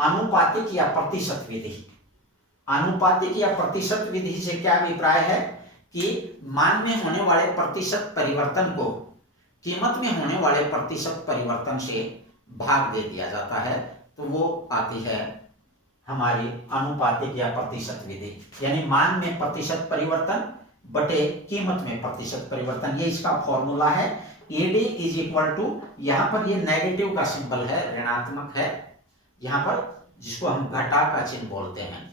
आनुपातिक या प्रतिशत विधि। आनुपातिक या प्रतिशत विधि से क्या अभिप्राय है कि मान में होने वाले प्रतिशत परिवर्तन को कीमत में होने वाले प्रतिशत परिवर्तन से भाग दे दिया जाता है, तो वो आती है हमारी आनुपातिक या प्रतिशत विधि। यानी मान में प्रतिशत परिवर्तन बटे कीमत में प्रतिशत परिवर्तन, ये इसका फॉर्मूला है। एडी इज इक्वल टू, यहां पर ये नेगेटिव का सिंबल है, ऋणात्मक है यहां पर, जिसको हम घटा का चिन्ह बोलते हैं।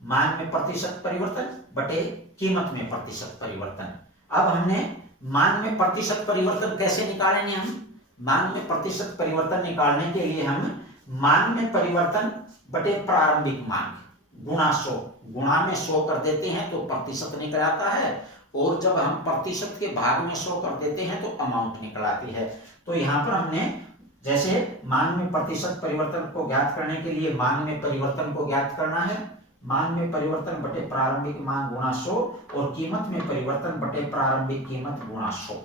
मान में प्रतिशत परिवर्तन बटे कीमत में प्रतिशत परिवर्तन। अब हमने मान में प्रतिशत परिवर्तन कैसे निकालेंगे? हम मान में प्रतिशत परिवर्तन निकालने के लिए हम मान में परिवर्तन बटे प्रारंभिक मान गुणा 100, गुणा में 100 कर देते हैं तो प्रतिशत निकल आता है, और जब हम प्रतिशत के भाग में 100 कर देते हैं तो अमाउंट निकल आती है। तो यहाँ पर हमने जैसे मान में प्रतिशत परिवर्तन को ज्ञात करने के लिए मान में परिवर्तन को ज्ञात करना है, मान में परिवर्तन बटे प्रारंभिक मान गुणा 100 और कीमत में परिवर्तन बटे प्रारंभिक कीमत गुणा 100।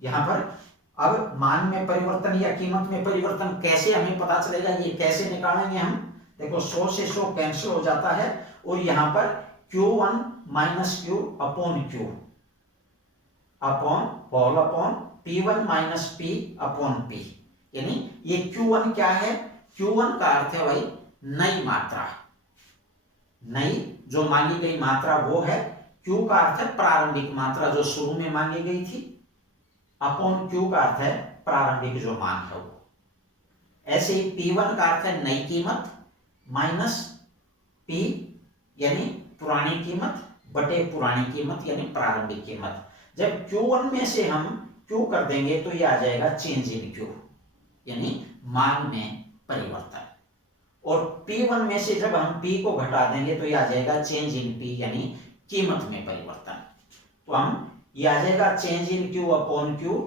यहाँ पर अब मान में परिवर्तन या कीमत में परिवर्तन कैसे हमें पता चलेगा, ये कैसे निकालेंगे हम? देखो 100 से 100 कैंसिल हो जाता है और यहाँ पर Q1 minus Q upon Q upon whole upon P1 minus P upon P, यानी ये Q1 क्या है? Q1 का अर्थ है भाई नई मात्रा, नई जो मांगी गई मात्रा वो है। Q का अर्थ है प्रारंभिक मात्रा जो शुरू में मांगी गई थी, अपॉन Q का अर्थ है प्रारंभिक जो मान है वो। ऐसे ही P1 का अर्थ है नई कीमत माइनस P यानी पुरानी कीमत बटे पुरानी कीमत यानी प्रारंभिक कीमत। जब Q1 में से हम Q कर देंगे तो ये आ जाएगा चेंज इन Q यानी मान में परिवर्तन, और P1 में से जब हम P को घटा देंगे तो ये आ जाएगा चेंज इन P यानी कीमत में परिवर्तन। तो हम ये आ जाएगा change in Q upon Q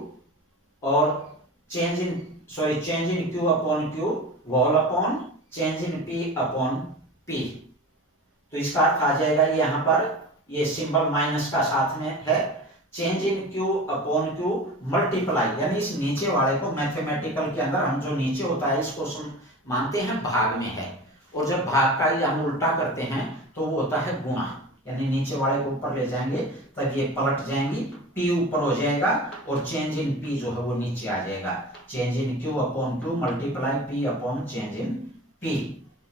और change in Q upon Q wall upon change in P upon P। तो इसका अर्थ आ जाएगा यहाँ पर ये सिंबल माइनस का साथ में है, change in Q upon Q multiply, यानी इस नीचे वाले को मैथमेटिकल के अंदर हम जो नीचे होता है इसको मानते हैं भाग में है, और जब भाग का हम उल्टा करते हैं तो वो होता है गुणा, यानी नीचे वाले को ऊपर ले जाएंगे तब ये पलट जाएंगी, P ऊपर हो जाएगा और चेंज इन P जो है वो नीचे आ जाएगा। Change in Q upon Q multiply P upon change in P,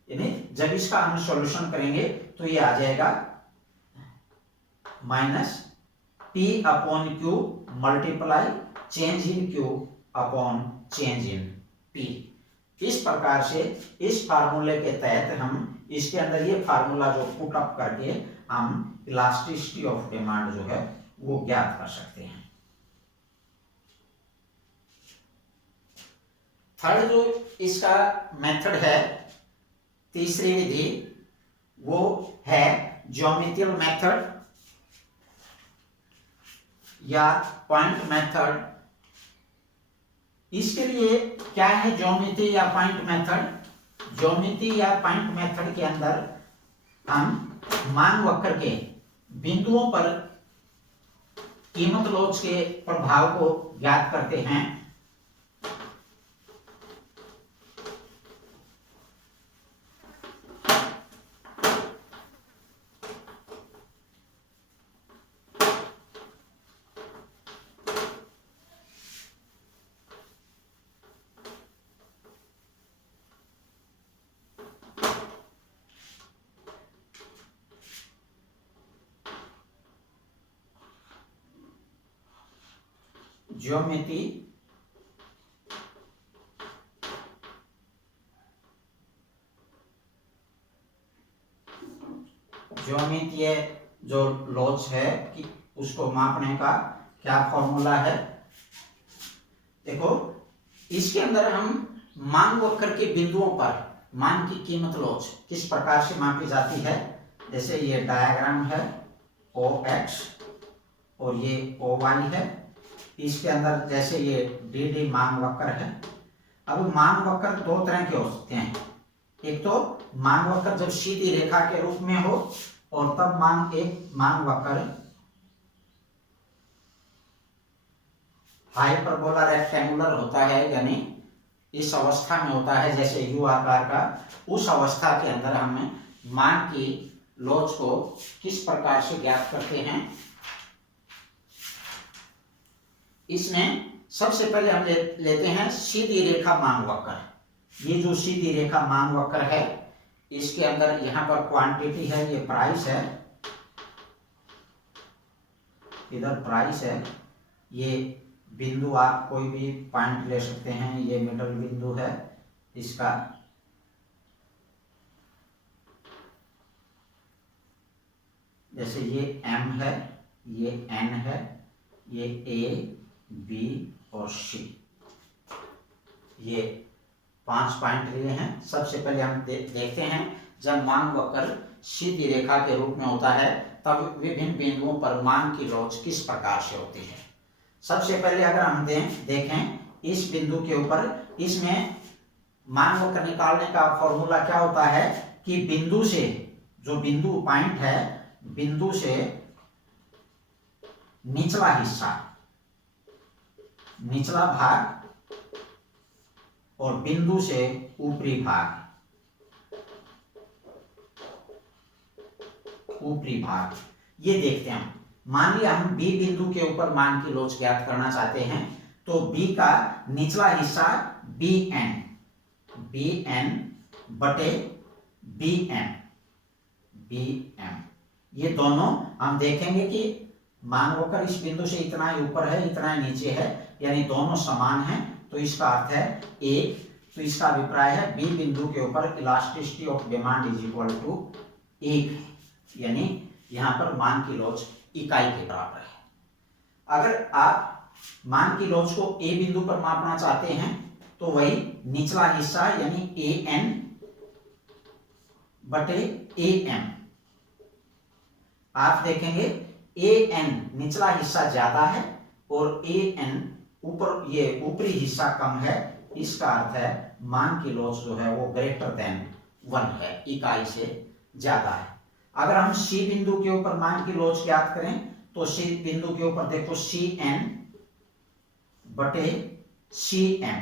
यानी जब इसका हम सॉल्यूशन करेंगे तो ये आ जाएगा minus P upon Q multiply change in Q upon change in P। इस प्रकार से इस फार्मूले के तहत हम इसके अंदर ये फार्मूला जो पुट अप करके हम इलास्टिसिटी ऑफ डिमांड जो है वो ज्ञात कर सकते हैं। थर्ड जो इसका मेथड है, तीसरी विधि, वो है ज्योमेट्रियल मेथड या पॉइंट मेथड। इसके लिए क्या है ज्योमेट्री या पॉइंट मेथड? ज्योमेट्री या पॉइंट मेथड के अंदर हम मान वक्र के बिंदुओं पर कीमत लोच के प्रभाव को ज्ञात करते हैं। ज्योमेट्री ज्योमेट्रीय जो लोच है कि उसको मापने का क्या फॉर्मूला है? देखो इसके अंदर हम मान वक्र के बिंदुओं पर मान की कीमत लोच किस प्रकार से मापी जाती है। जैसे ये डायग्राम है OX और ये OY है, इसके अंदर जैसे ये DD मान वक्र है। अब मान वक्र दो तरह के हो सकते हैं, एक तो मान वक्र जब सीधी रेखा के रूप में हो, और तब एक मान वक्र हाइपरबोला रेक्टेंगुलर होता है, यानी इस अवस्था में होता है जैसे यू आकार का, उस अवस्था के अंदर हम मान की लोच को किस प्रकार से ज्ञात करते हैं। इसमें सबसे पहले हम लेते हैं सीधी रेखा मान वक्र। ये जो सीधी रेखा मान वक्र है, इसके अंदर यहाँ पर क्वांटिटी है, ये प्राइस है, इधर प्राइस है, ये बिंदु आप कोई भी पॉइंट ले सकते हैं, ये मिडल बिंदु है इसका, जैसे ये M है, ये N है, ये A, B और C, ये 5 पॉइंट लिए हैं। सबसे पहले हम देखते हैं जब मान वक्र सीधी रेखा के रूप में होता है तब विभिन्न बिंदुओं पर मान की लोच किस प्रकार से होती है। सबसे पहले अगर हम देखें इस बिंदु के ऊपर, इसमें मान वक्र निकालने का फॉर्मूला क्या होता है कि बिंदु से, जो बिंदु पॉइंट है, बिंदु से निचला हिस्सा, निचला भाग और बिंदु से ऊपरी भाग, ऊपरी भाग, ये देखते हैं हम। मान लिया हम बी बिंदु के ऊपर मान की लोच ज्ञात करना चाहते हैं, तो बी का निचला हिस्सा BN, BN बटे BM, BM, ये दोनों हम देखेंगे कि मान वक्र इस बिंदु से इतना ही ऊपर है, इतना ही नीचे है, यानी दोनों समान हैं, तो इसका अर्थ है 1। तो इसका अभिप्राय है बी बिंदु के ऊपर elasticity of demand is equal to 1, यानी यहाँ पर मान की लोच इकाई के बराबर है। अगर आप मान की लोच को ए बिंदु पर मापना चाहते हैं तो वही निचला हिस्सा यानी AN बटे AM, आप देखेंगे AN निचला हिस्सा ज्यादा है और AN ऊपर, ये ऊपरी हिस्सा कम है, इसका अर्थ है मान की लोच जो है वो ग्रेटर देन 1 है, इकाई से ज्यादा है। अगर हम C बिंदु के ऊपर मान की लोच ज्ञात करें तो C बिंदु के ऊपर देखो CN बटे CM,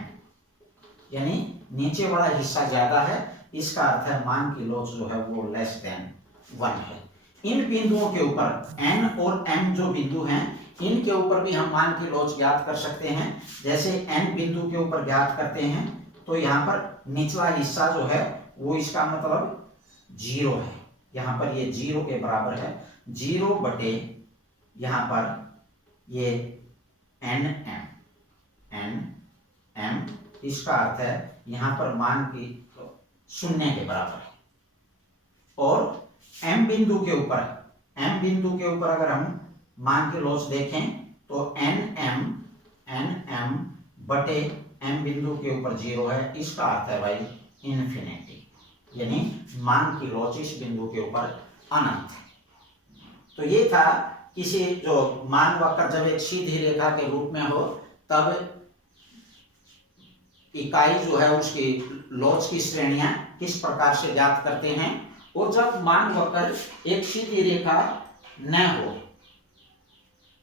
यानी नीचे वाला हिस्सा ज्यादा है, इसका अर्थ है मान की लोच जो है वो लेस देन 1 है। इन बिंदुओं के ऊपर N और M जो बिंदु हैं, इनके ऊपर भी हम मान की लोच ज्ञात कर सकते हैं। जैसे N बिंदु के ऊपर ज्ञात करते हैं तो यहाँ पर निचला हिस्सा जो है वो, इसका मतलब 0 है, यहाँ पर ये 0 के बराबर है, 0 बटे यहाँ पर ये NM, इसका अर्थ है यहाँ पर मान की 0 के बराबर है। और M बिंदु के ऊपर अगर हम मान की लोच देखें तो NM बटे M बिंदु के ऊपर 0 है, इसका अर्थ है भाई इन्फिनिटी, यानी मान की लोच इस बिंदु के ऊपर अनंत है। तो ये था किसी जो मान वक्र जब एक सीधी रेखा के रूप में हो तब इकाई जो है उसकी लोच की श्रेणियां किस प्रकार से ज्ञात करते हैं, और जब मान वक्र एक सीधी रेखा न हो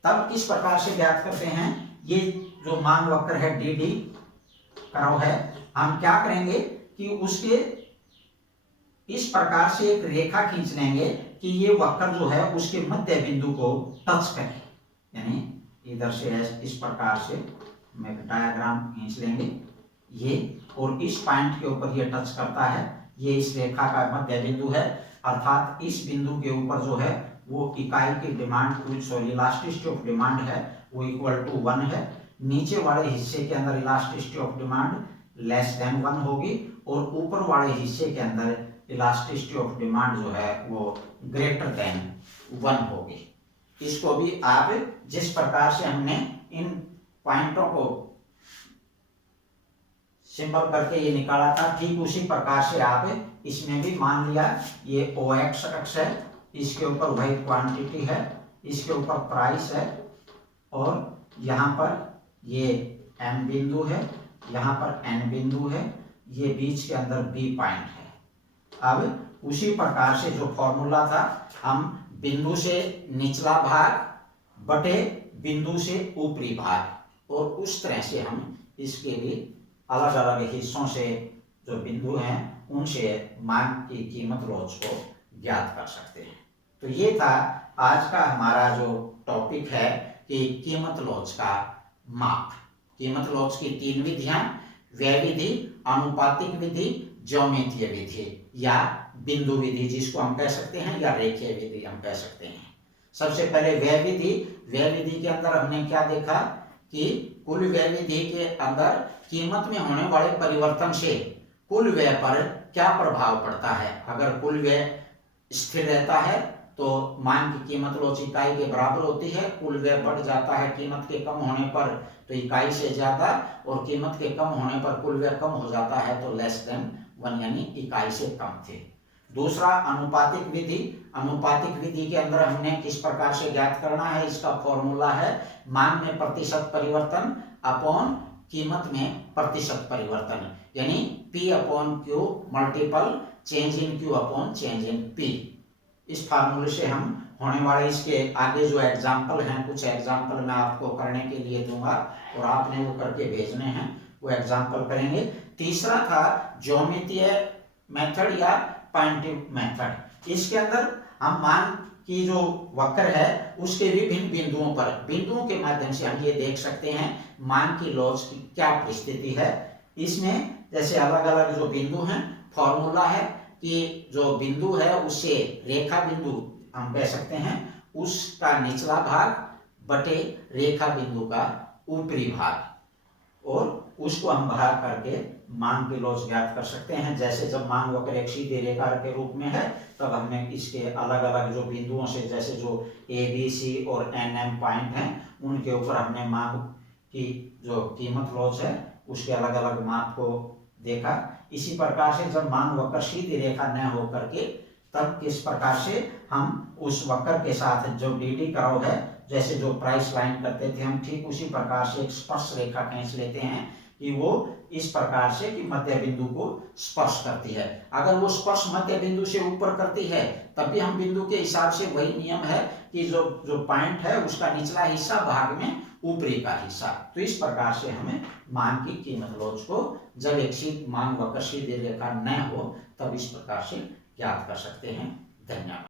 तब किस प्रकार से ज्ञात करते हैं। ये जो मान वक्र है DD कर्व है, हम क्या करेंगे कि उसके इस प्रकार से एक रेखा खींच लेंगे कि ये वक्र जो है उसके मध्य बिंदु को टच करे, यानी इधर से इस प्रकार से हम एक डायग्राम खींच लेंगे ये, और इस पॉइंट के ऊपर ये टच करता है, ये इस रेखा का मध्य बिंदु है, अर्थात इस बिंदु के ऊपर जो है वो इकाई की demand, sorry elasticity of demand है वो इक्वल टू 1 है। नीचे वाले हिस्से के अंदर elasticity of demand less than 1 होगी और ऊपर वाले हिस्से के अंदर इलास्टिसिटी ऑफ डिमांड जो है वो ग्रेटर देन 1 होगी। इसको भी आप जिस प्रकार से हमने इन पॉइंटों को सिंबल करके ये निकाला था, ठीक उसी प्रकार से आप इसमें भी मान लिया ये OX अक्ष है, इसके ऊपर वही क्वांटिटी है, इसके ऊपर प्राइस है, और यहाँ पर ये M बिंदु है, यहाँ पर N बिंदु है, ये बीच के अंदर B पॉइंट है। अब उसी प्रकार से जो फॉर्मूला था, हम बिंदु से निचला भाग बटे बिंदु से ऊपरी भाग, और उस तरह से हम इसके लिए अलग अलग हिस्सों से जो बिंदु हैं उनसे मांग की कीमत लॉज को ज्ञात कर सकते हैं। तो ये था आज का हमारा जो टॉपिक है कि कीमत लॉज का माप। कीमत लॉज की 3 विधियां, व्यय विधि, अनुपातिक विधि, ज्यामितीय विधि या बिंदु विधि जिसको हम कह सकते हैं, या रेखीय विधि हम कह सकते हैं। सबसे पहले व्यय विधि। व्यय विधि के अंदर हमने क्या देखा कि कुल व्यय विधि के अंदर कीमत में होने वाले परिवर्तन से कुल व्यय पर क्या प्रभाव पड़ता है। अगर कुल व्यय स्थिर रहता है तो मांग की कीमत लॉज इकाई के बराबर होती है। कुल व्यय बढ़ जाता है कीमत के कम होने पर तो इकाई से ज्यादा, और कीमत के कम होने पर कुल व्यय कम हो जाता है तो लेस देन 1 यानी इकाई से कम थे। दूसरा अनुपातिक विधि। अनुपातिक विधि के अंदर हमने किस प्रकार से ज्ञात करना है, इसका फॉर्मूला है मांग में प्रतिशत परिवर्तन अपॉन कीमत में प्रतिशत परिवर्तन, यानी P upon Q multiple change in Q upon change in P। इस फार्मूले से हम होने वाले इसके आगे जो एग्जाम्पल हैं, कुछ एग्जाम्पल मैं आपको करने के लिए दूंगा और आपने वो करके भेजने हैं, वो एग्जाम्पल करेंगे। तीसरा था ज्यामितीय मेथड या पॉइंटिव मेथड। इसके अंदर हम मांग की जो वक्र है उसके विभिन्न बिंदुओं के माध्यम से हम ये देख सकते हैं मांग की लॉज की क्या परिस्थिति है। इसमें जैसे अलग अलग जो बिंदु हैं, फॉर्मूला है कि जो बिंदु है उससे रेखा बिंदु हम कह सकते हैं उसका निचला भाग बटे रेखा बिंदु का ऊपरी भाग, और उसको हम भाग करके मांग की लॉज ज्ञात कर सकते हैं। जैसे जब मांग वक्र एक सीधी रेखा के रूप में है तब हमने इसके अलग अलग जो बिंदुओं से, जैसे जो ABC और NM पॉइंट हैं उनके ऊपर हमने मांग की जो कीमत लॉज है उसके अलग अलग माप को देखा। इसी प्रकार से जब मांग वक्र सीधी रेखा न हो करके तब किस प्रकार से हम उस वक्र के साथ जो DD कर्व है, जैसे जो प्राइस लाइन करते थे हम, ठीक उसी प्रकार से एक स्पर्श रेखा खींच लेते हैं कि वो इस प्रकार से कि मध्य बिंदु को स्पर्श करती है। अगर वो स्पर्श मध्य बिंदु से ऊपर करती है तब भी हम बिंदु के हिसाब से वही नियम है कि जो पॉइंट है उसका निचला हिस्सा भाग में ऊपरी का हिस्सा। तो इस प्रकार से हमें मांग की कीमत लॉज को जब एक मांग वक्र सीधी रेखा न हो तब इस प्रकार से ज्ञात कर सकते हैं। धन्यवाद।